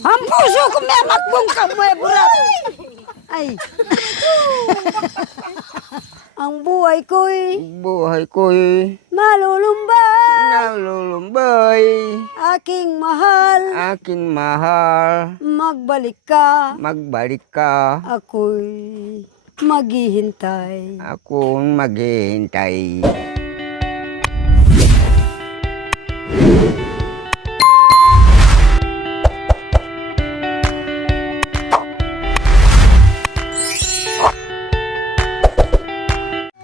Ang puso ko may matbong ka mo burat. Ay. Ang buhay ko'y malulumbay. Aking mahal. Magbalik ka. Ako'y maghihintay.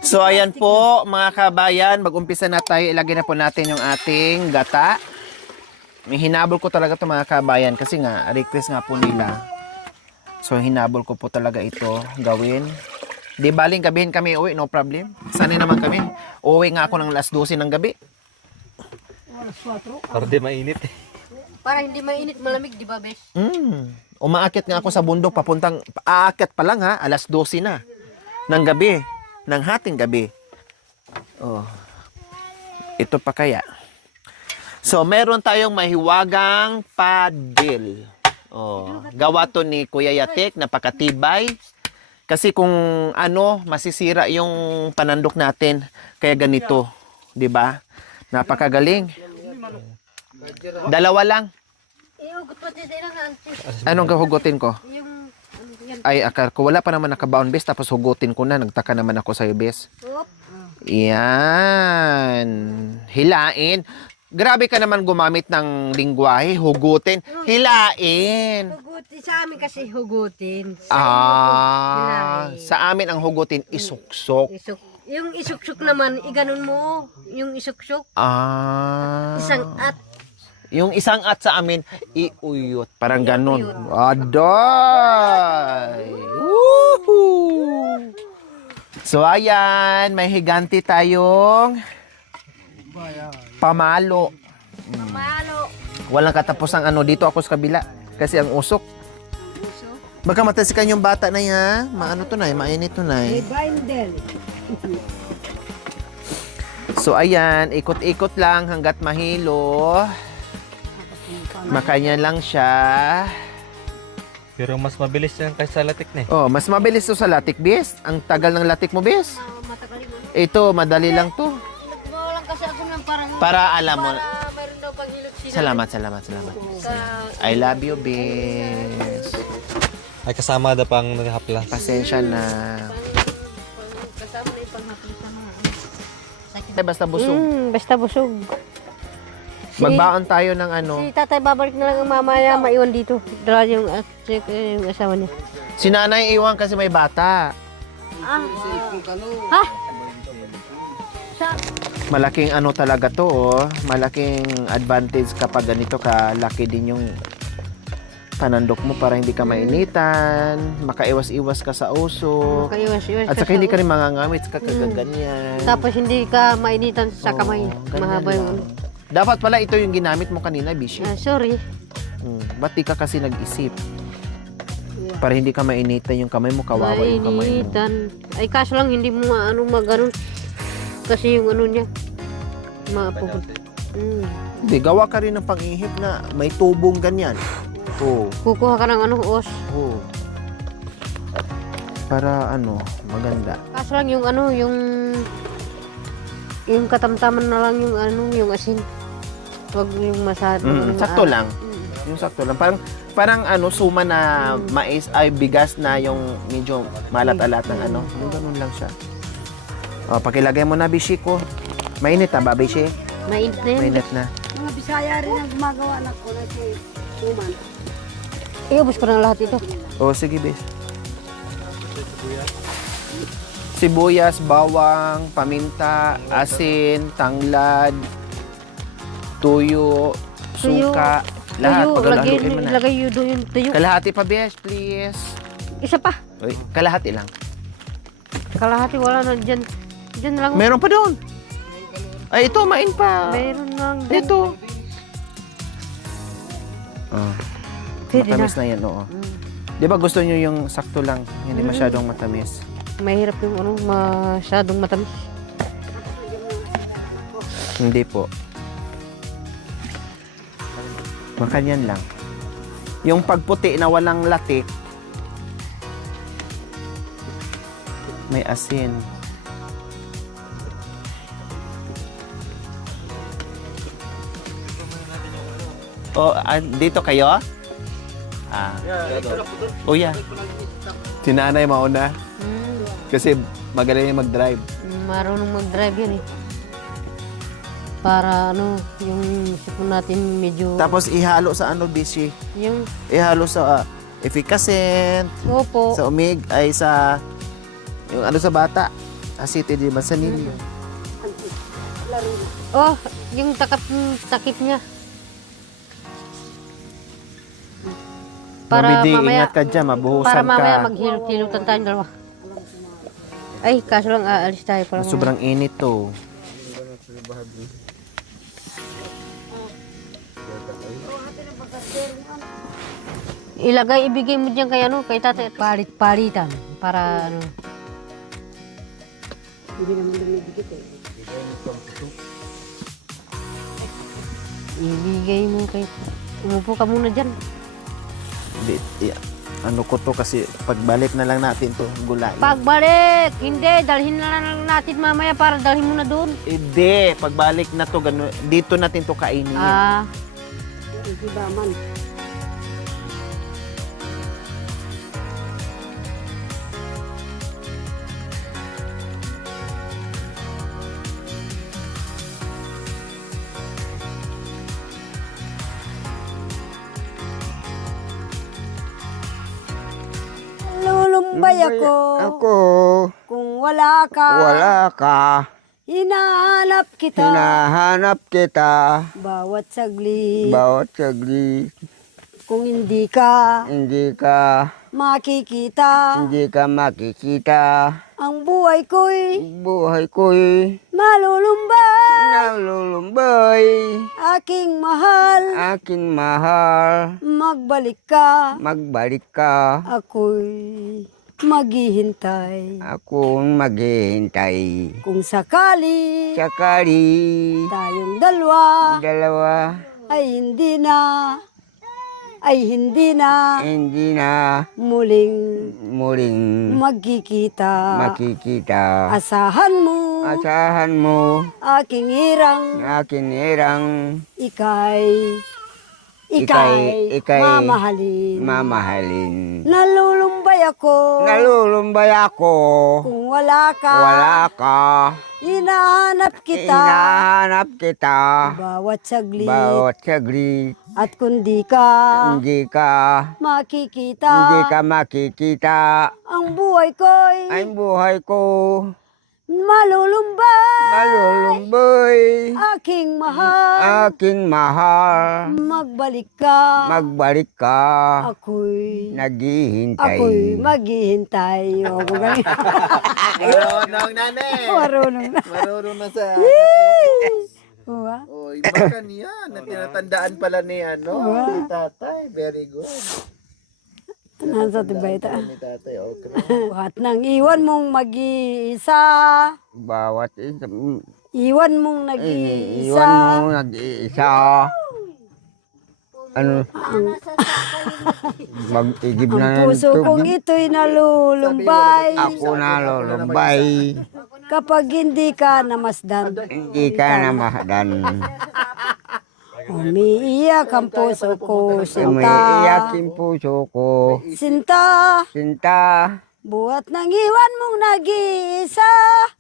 So ayan po mga kabayan, mag-umpisa na tayo. Ilagay na po natin yung ating gata. May hinabol ko talaga ito mga kabayan kasi nga request nga po nila. So hinabol ko po talaga ito gawin. Di baling gabihin kami uwi, no problem. Sanay naman kami. Uwi nga ako ng alas 12 ng gabi. Para di mainit. Para hindi mainit, malamig, di ba, Besh? Umaakyat nga ako sa bundok papuntang, aakyat pa lang ha, alas 12 na ng gabi. Ng hating gabi. Oh. Ito pa kaya. So, meron tayong mahiwagang padil. Oh, gawa to ni Kuya Yatek, napakatibay. Kasi kung ano, masisira yung panandok natin, kaya ganito, 'di ba? Napakagaling. Dalawa lang. Iugot pati sa ilang auntie. Anong kahugutin ko? Yung, yan. Ay, akar ko wala pa naman nakabaon bes, tapos hugutin ko na. Nagtaka naman ako sa'yo bes. Oop. Yan. Hilain. Grabe ka naman gumamit ng lingwahe. Hugutin. Hilain. Hugutin sa amin kasi hugutin. Sa amin ang hugutin, isuksok. Yung isuksok naman, iganon mo. Yung isuksok. Isang at. Yung isang at sa amin, iuyot. Parang ganon. Aday! Woohoo! So, ayan. May higanti tayong pamalo. Pamalo. Walang katapos ang ano. Dito ako sa kabila. Kasi ang usok. Baka matasikan yung bata na yan. Maano to na mainit to na So, ayan. Ikot-ikot lang hanggat mahilo. Makanya lang siya. Pero mas mabilis yan kaysa latik na eh. Oh, mas mabilis to sa latik, bis. Ang tagal ng latik mo, bis. Matagalin mo. Ito, madali lang to. Nagbawa lang kasi ako ng parang... Para alam mo. Para mayroon daw pang hilot sila. Salamat. Sa... I love you, bis. Ay kasama da pang naghaplas. Pasensya na. Kasama na yung panghapon sa mga... Ay, basta busog. Basta busog. Magbaon tayo ng ano. Si tatay babalik na lang ang mamaya, maiwan dito. Dala yung asawa niya. Si nanay iwan kasi may bata. Ha? Malaking ano talaga to, oh. Malaking advantage kapag ganito ka laki din yung panandok mo para hindi ka mainitan, makaiwas-iwas ka sa usok. Makaiwas-iwas At ka saka hindi sa ka rin mangangamit sa kakaganyan. Tapos hindi ka mainitan sa kamay. ganyan Mahaba yung... lang. Dapat pala ito yung ginamit mo kanina, Bishi. sorry. Ba't di ka kasi nag-isip? Para hindi ka mainitan yung kamay mo, kawawa yung kamay mo. Mainitan. Ay kaso lang hindi mo ano magano. Kasi yung ano niya. Mapupunta. Hindi, gawa ka rin ng pang-ihip na may tubong ganyan. Oo. Kukuha ka ng ano, os. Oo. Para ano, maganda. Kaso lang yung ano, yung katamtaman na lang yung ano, yung asin. Huwag yung masyado. Sakto lang. Yung sakto lang. Parang ano, suma na mais ay bigas na yung medyo malat-alat ng ano. Yung ganun lang siya. O, pakilagay mo na, Bishi ko. Mainit ba, Bishi? Mainit na yun. Mainit na. Mga Bisaya rin ang gumagawa na ko na si Suman. Iubos ko na lahat ito. O, sige, Bis. Sibuyas, bawang, paminta, asin, tanglad, tuyo, suka, lahat. Pag-haluin mo na. Lagay yun doon yung tuyo. Kalahati pa, Bis, please. Isa pa. Uy, kalahati lang. Kalahati wala na dyan. Dyan lang. Meron pa doon. Ay, ito, main pa. Meron lang dyan. Ito. Oh, Pwede matamis na yan, oo. Di ba gusto nyo yung sakto lang, hindi masyadong matamis? Mahirap yung ano, masyadong matamis. Hindi po. Makanyan lang. Yung pagputi na walang latik, may asin. Oh, dito kayo? Oh, yeah. Si nanay mauna. Kasi magaling yung mag-drive. Marunong mag-drive yan eh. Para ano, yung sipon natin medyo... Tapos ihalo sa ano, Bishi? Yung, Ihalo sa efficacent, opo. sa umig, ay sa... Yung ano sa bata? Asite, di ba? Sa nilyo. Oh, yung takip niya. Para Mamidi, mamaya, ingat ka dyan, mabuhusan para mamaya ka. maghilot-hilotan tayong dalawa. Ay, kaso lang aalis tayo para Sobrang init to. ibigay mo diyan kay ano, kay tatay, palit-palitan para ano. Hindi naman dumidikit eh. Ibigay mo kay... Umupo ka muna dyan. Ano ko to kasi pagbalik na lang natin to gulayin. Pagbalik! Hindi, dalhin na lang natin mamaya para dalhin mo na doon. Hindi, pagbalik na to, dito natin to kainin. Hindi ba man? Lulumbay ako kung wala ka. Wala ka, Hinahanap kita hinahanap kita, bawat saglit. bawat saglit, Kung hindi ka hindi ka makikita, ang buhay ko'y buhay ko'y malulumbay. nalulumbay, Aking mahal, aking mahal, magbalik ka. magbalik ka, Ako'y maghihintay. akong maghihintay. Kung sakali Sakali, tayong dalawa dalawa, ay hindi na hindi na muling muling magkikita. makikita. Asahan mo, aking Irang, ikay mamahalin. mamahalin. Nalulumbay Nalulumbay ako, kung wala ka. wala ka, Hinahanap kita hinahanap kita, bawat saglit. bawat saglit, At kung di ka hindi ka makikita, makikita, ang buhay ko'y ang buhay ko, malulumbay. malulumbay, Aking mahal, aking mahal, magbalik ka. magbalik ka, Ako'y naghihintay. maghihintay. O, magaling. Marunong nane. Marunong na. Marunong na sa Uwa. Oh, iba ka niya. Na tinatandaan pala ni ni tatay. Very good. Nasa tibay ta. Ni tatay, okay. Buhat nang iwan mong mag-iisa. Bawat isa, Iwan mong nag-iisa. iwan mo nag-iisa. Ano? Mag-igib Ang na ng puso kong tubig. ito'y nalulumbay. Ako nalulumbay. Kapag hindi ka namasdan. Hindi ka na mahdan. Umiiyak ang puso ko, Umiiyak sinta. yung puso ko. Sinta, Sinta, buhat nang iwan mong nag-iisa.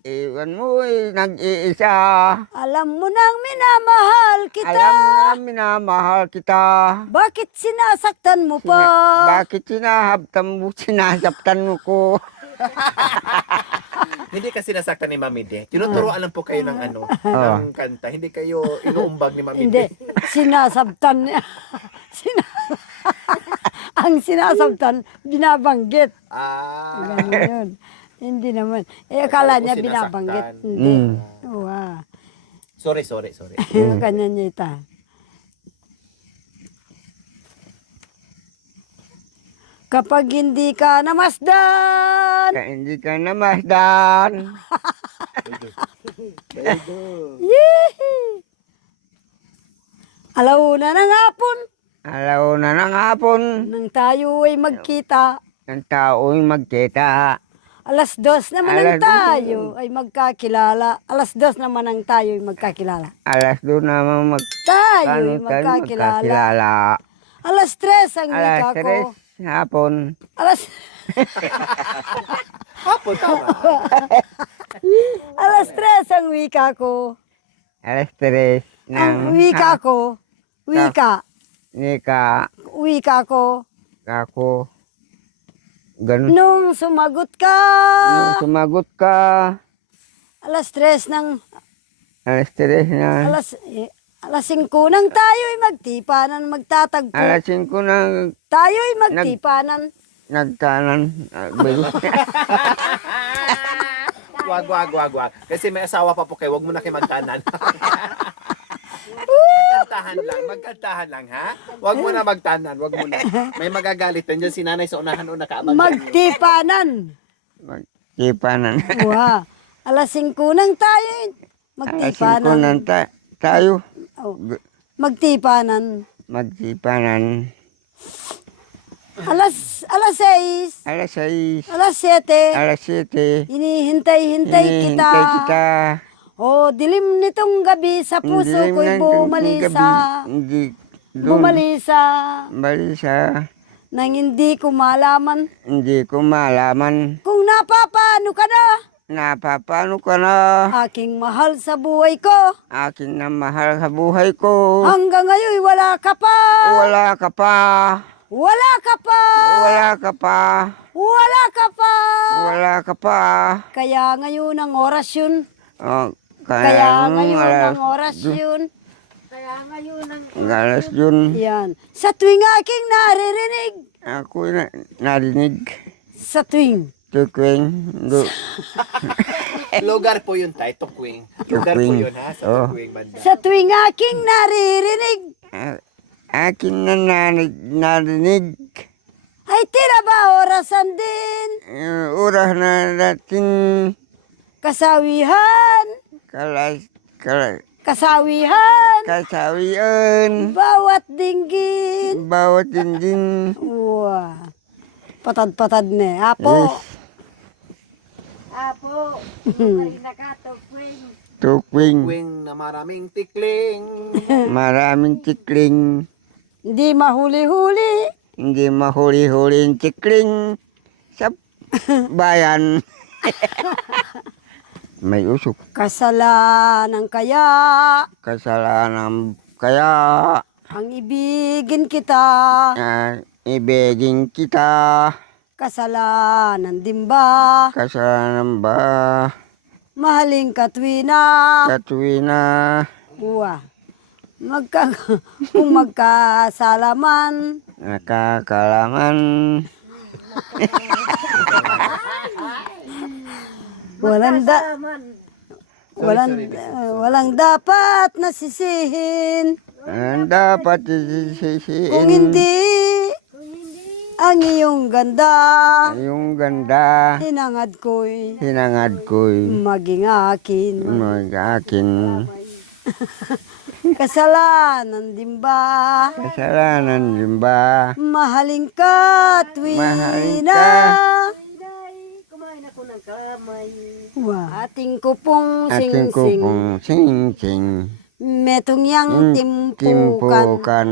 iwan mo nag-iisa. Alam mo nang minamahal kita. Alam mo na minamahal kita. Bakit sinasaktan mo pa? Bakit sinasaptan mo ko? Hindi kasi nasaktan ni Mami De. Tinuturoan lang po kayo ng ng kanta. Hindi kayo inuumbag ni Mami Hindi, De. sinasabtan niya. Ang sinasabtan, binabanggit. Ganun yun. Hindi naman. Akala niya Tapos binabanggit. sinasaktan. Hindi. Wow. Sorry. Ganyan niya ita. Kapag hindi ka namasdan, Kaya hindi ka na masdan. alauna ng hapon, alauna ng hapon, nang tayo ay magkita. ng tao'y magkita. Alas 2 naman ang Alas 2. tayo ay magkakilala. Alas 2 naman ang tayo ay magkakilala. Alas 2 naman Tayo ay tayo magkakilala. magkakilala. Alas 3 ang wika Alas ko. 3 hapon. Alas, Hapon, tama. alas 3 ang wika ko. Alas 3 Ang ng wika ko. Wika. Nika, Wika ko. ako. Ganun. Nung sumagot ka. Nung sumagot ka, Alas 3 ng alas 3 na, alas 5 nang tayo ay magtipanan, magtatagpo. alas 5 na Tayo ay magtipanan. nagtanan. Wag. Kasi may asawa pa po kayo, wag mo na kayo magtanan. Magkantahan lang, ha? Wag mo na magtanan, wag mo na. May magagalit din dyan, si nanay sa unahan o nakaabag. Magtipanan. Magtipanan. Wow. Alas 5 nang tayo ay Alas 5 magtipanan. na tayo. Oh, magtipanan. Magtipanan. Alas 6. Alas 6. Alas 7. Alas 7. Hinihintay kita. Hinihintay kita. Oh, dilim nitong gabi sa puso Dilim ko'y ng bumalisa. gabi. Hindi doon. Bumalisa. Balisa. Nang hindi ko malaman. Hindi ko malaman. Kung napapano ka na. Napapano ka na? Aking mahal sa buhay ko. Akin na mahal sa buhay ko. Hanggang ngayon wala ka pa. Wala ka pa. Wala ka pa. Wala ka pa. Wala ka pa. Wala ka pa. Kaya ngayon ang orasyon. Oh, Kaya ngayon alas, ang orasyon. Kaya ngayon ang alas yun. yan. Sa tuwing aking naririnig. Ako narinig. Sa tuwing. Tukwing. Lugar po yun, tay, Tukwing. Lugar po Tukwing. yun, ha? Sa Oh. Tukwing banda. Sa tuwing aking naririnig. Akin na narinig. Ay tira ba orasan din. Oras na natin Kasawihan. Kasawihan. kasawian. Bawat dinggin. Bawat din. Wow. Patad-patad na. Apo. Yes. Apo. Tukwing. Tukwing na maraming tikling. Maraming tikling. Hindi mahuli-huli. Hindi mahuli-huli yung tikling sa bayan. May usok. Kasalanan kaya. Kasalanan kaya Ang ibigin kita. ibigin kita. Kasalanan din ba? Kasalanan ba? Mahaling katwina. Katuwina. Uwa. Kung magkasalaman. Nakakalaman. Walang dapat nasisihin. Ang dapat Kung sisiin. hindi ang iyong ganda. Yung ganda. Hinangad ko'y Hinangad ko'y maging akin. mag-akin. Kasalanan din ba? Kasalanan din ba? Mahaling ka, Mahaling tuwina. ka. Ating kupong Ating sing-sing. kupong sing-sing. Metong yang timpukan. Timpukan.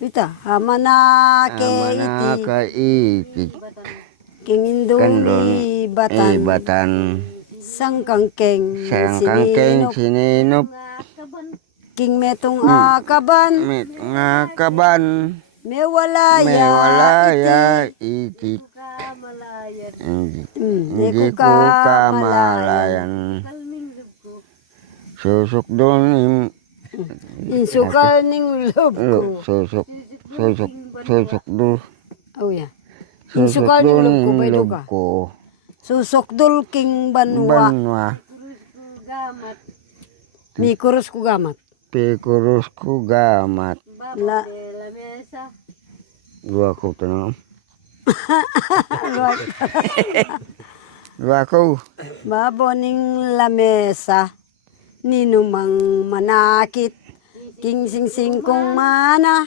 Ita, hama na Amana keiti. kaitik. King Induli batan. Batan. Sang kangkeng. Sayang kangkeng sininop. sininop. King metong akaban. Mit nga kaban. Me walaya. May walaya itik. Hindi ko kamalayan. Susok doon Insukal ning loob ko. susok doon. Oh yeah. Susok Insukal ning doon loob ko, bay loob ka. ko. Susokdol king banwa. Banwa. Mi kurus ko gamat. Pikurus ko gamat. La. Dua ko tanong. Dua ko. Baboning lamesa. Ninumang manakit. King sing-sing kong mana.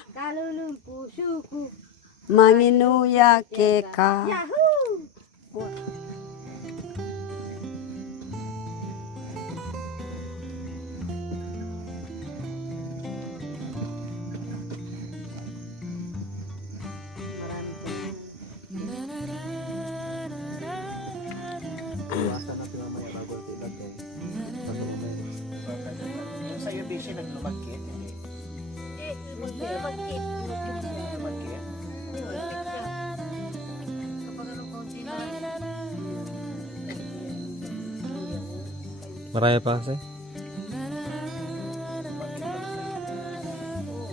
manginuya ka. Iwasan natin mamaya bago ito ilagay. Yung sa'yo, Bishi, naglumagkit, hindi? Lumagkit? Marami pa kasi.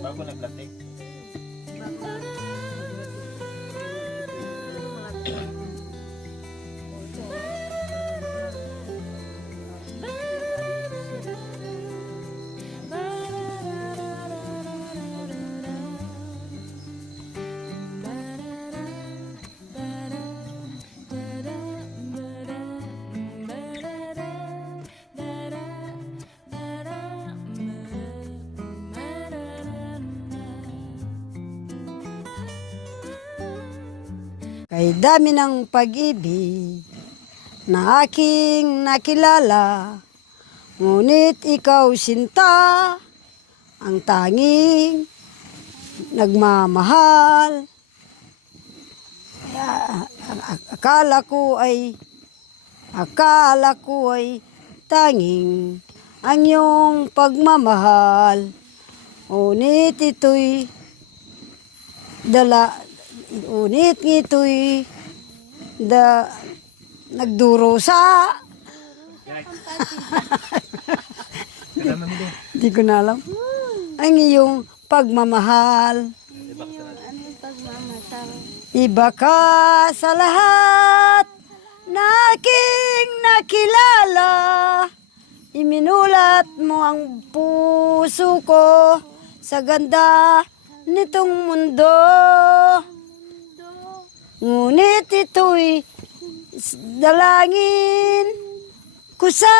Bago naglatik. Kay dami ng pag-ibig na aking nakilala, ngunit ikaw sinta, ang tanging nagmamahal. Akala ko ay tanging ang iyong pagmamahal, ngunit ngito'y nagdurusa. Hindi ko na alam. Ang iyong pagmamahal. Iba ka sa lahat na aking nakilala. Iminulat mo ang puso ko sa ganda nitong mundo. Ngunit ito'y dalangin ko sa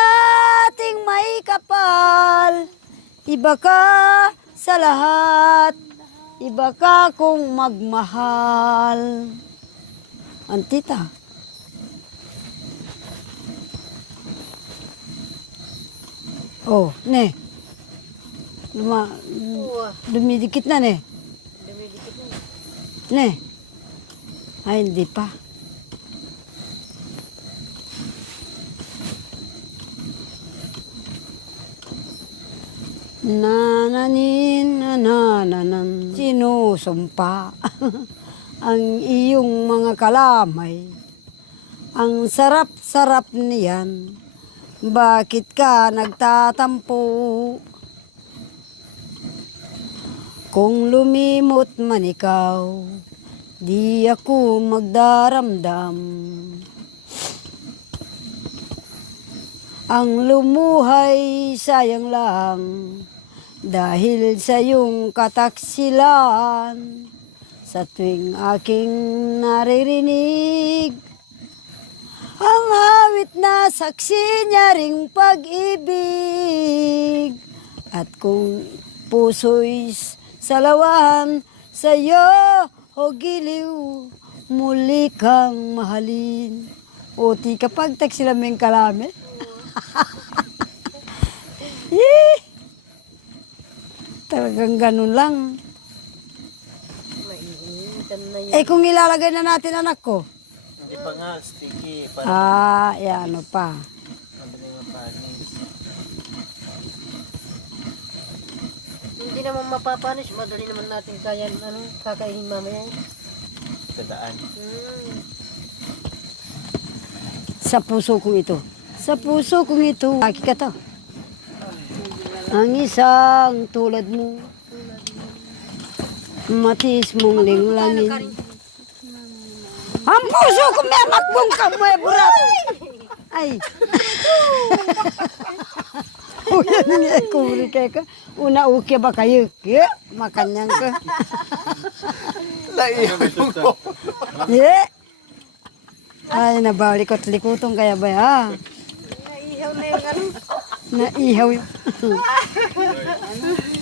ating may kapal. Iba ka sa lahat, iba ka kong magmahal. Antita. Oh, ne. Dumidikit na, ne. Ne. Ay, hindi pa. Nananan, sinusumpa ang iyong mga kalamay. Ang sarap-sarap niyan, bakit ka nagtatampo? Kung lumimot man ikaw, di ako magdaramdam. Ang lumuhay sayang lang dahil sa iyong kataksilan. Sa tuwing aking naririnig ang awit na saksi niya ring pag-ibig. At kung puso'y salawan sa'yo, o giliw, muli kang mahalin. O ti kapag tagsilaming kalame. Talagang ganun lang. Kung ilalagay na natin anak ko. Hindi pa nga, sticky. Ano pa. Hindi naman mapapanis, madali naman natin kaya kakainin mamaya. Sa daan. Sa puso kong ito. Sa puso kong ito. Laki ka to. Ang isang tulad mo. Matis mong linglangin. Ang puso ko may makbong kamoy burat. Ay. Uyan niya kuri ka. Una uke ba kayo? Makanyang ka. Laiyang ko. Ay, nabalik ko't likutong kaya ba ha? Naihaw na yung Naihaw yun.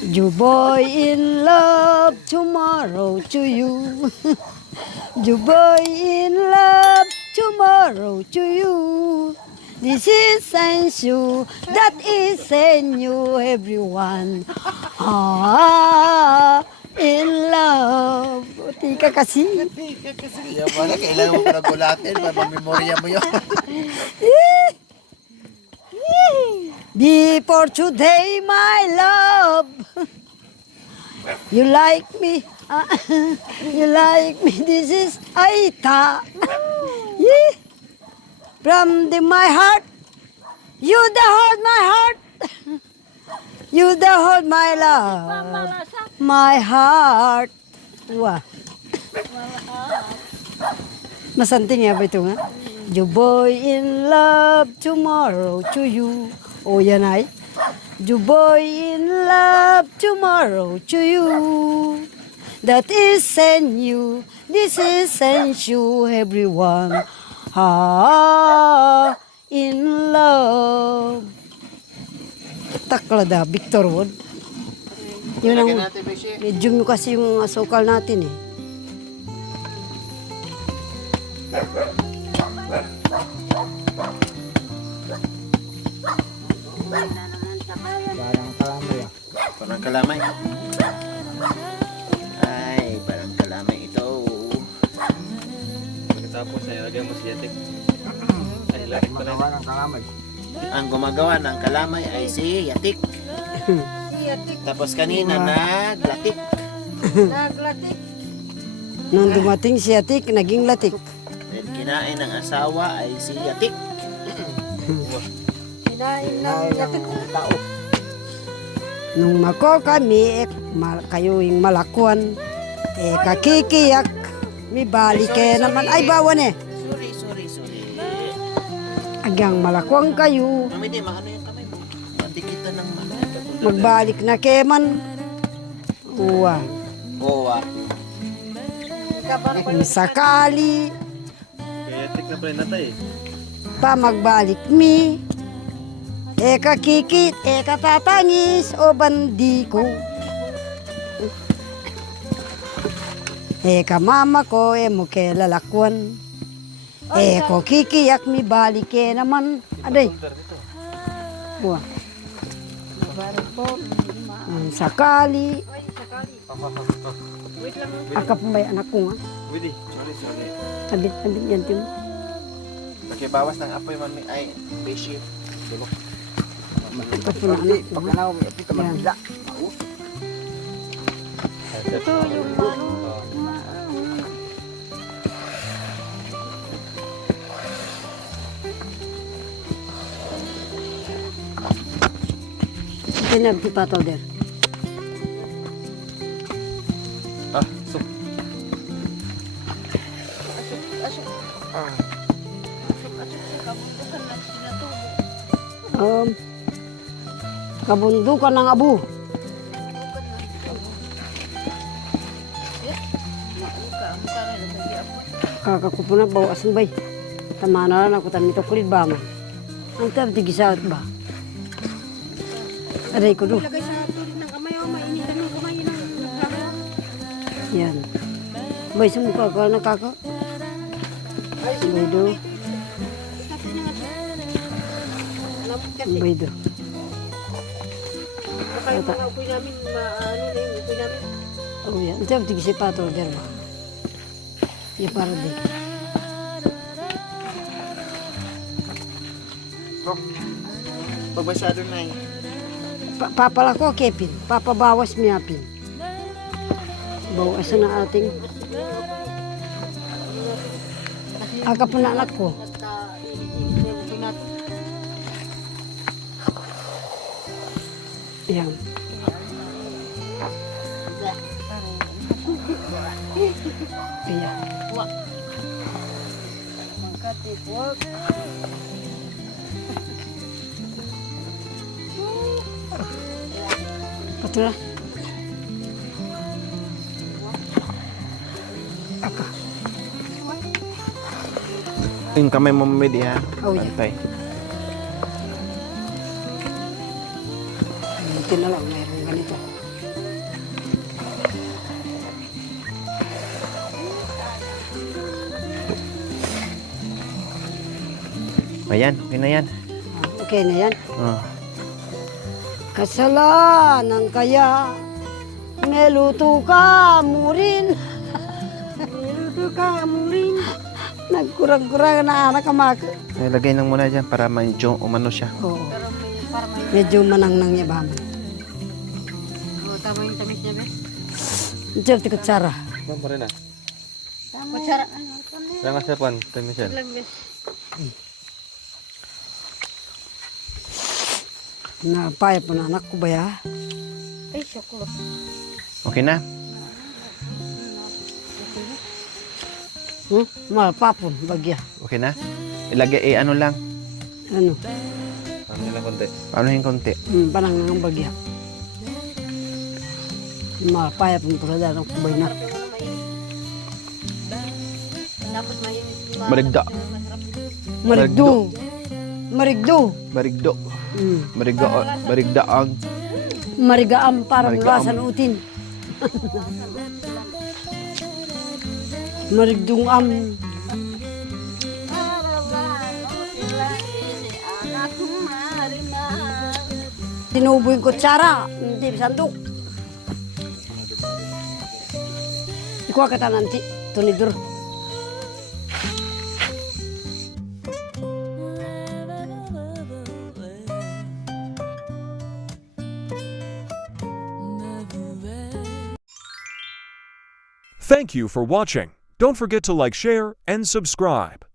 You boy in love, tomorrow to you. You boy in love, tomorrow to you. This is sensu, that is senyu, everyone. In love. Tika kasi. Yan pala, kailangan mo pala gulatin para mamemorya mo yun. Before today, my love. You like me. You like me. This is Aita. Yeah. From my heart. You the hold my heart. You the hold my love. My heart. Wah. Masanting ya ba ito nga? You boy in love tomorrow to you. O yan ay. You boy in love tomorrow to you. That is send you. This is send you everyone. In love. Taklada, Victor Wood. Yun ang medium kasi yung asukal natin eh. Parang kalamay. Ay, parang kalamay ito. Pagkatapos ay lagyan mo si Yatik. Ay, latik pa rin. Ang gumagawa ng kalamay ay si Yatik. Tapos kanina naglatik. Nung dumating si Atik, naging latik. Then kinain ng asawa ay si Yatik. Nung mako kami, kayo yung malakwan, kakikiyak, may balik naman. Ay, bawan eh. Sorry. Agyang malakwang kayo, Mami, di, maano yung kamay mo? Mandikitan ng mana. magbalik na keman. Uwa. Owa. Kung sakali, Kaya Yatik na pala natay eh. pa magbalik mi, kakikit, katatangis, o bandi ko. Kamama ko, muke lalakwan. Ko kikiyak mi balik naman. Aday. Buwa. Sakali. Akap may anak ko nga. Widi, sorry. Abit yan tim. Pakibawas ng apoy man ay beshi. Dulok. Akap na anak ko nga. Yan. Ito yung ano. Pinagti pa to der. Ah, so. Kabundukan ng abo. Kakakupo na bawasan bay. Tama na lang ako tanito kulit ba man. Ang tabi tigisaot ba? Aray ko do. Lagay sa tuloy ng kamay o mainitan ng kamay ng Yan. Bay sa mukha ka nakaka. Bay do. Bay do. Baka yung mga upoy namin, ano na yung upoy namin. Oh yan. Ang tabi tigisapato der ba? Yan para din. Pag masyado na eh. Papala ko, Kepin. Papabawas mi apin. Bawasan na ating. Aga po na anak ko. Yan. Ayan. Patula. Aka. Yung kamay mo mami di ha. Oh, yeah. Pantay. Buti na lang, mayroong ganito. Ayan, okay na yan. Okay na yan. Oh. Kasalanan kaya, meluto ka mo rin. Meluto ka mo rin. Nagkurang-kurang na anak amak. Lagay lang muna dyan para medyo umano siya. Oo. Medyo manang-nang niya ba? Tama yung tamis niya, be. Diyan, tikot Sarah. Bang pa rin ah. Kutsara. Kaya nga siya pan, tayo Michelle. Lang, be. Napayap po na anak ko ba ya? Ay, syukur. Okay na? Malapapon, bagya. Okay na? Ilagay, ano lang. Ano? Ano nila konti? Paano yung konti? Panang ng bagya. Malapayap po na dyan, ako ba na? Dapat mainit. Marigda. Marigdo. Marigdo. Barigdo. Barigdaang. Marigaam parang Marigaam. lasan utin. Marigdong am. Tinubo yung kutsara, hindi sandok. Ikuha ka ta nanti, tunidor. Thank you for watching. Don't forget to like, share, and subscribe.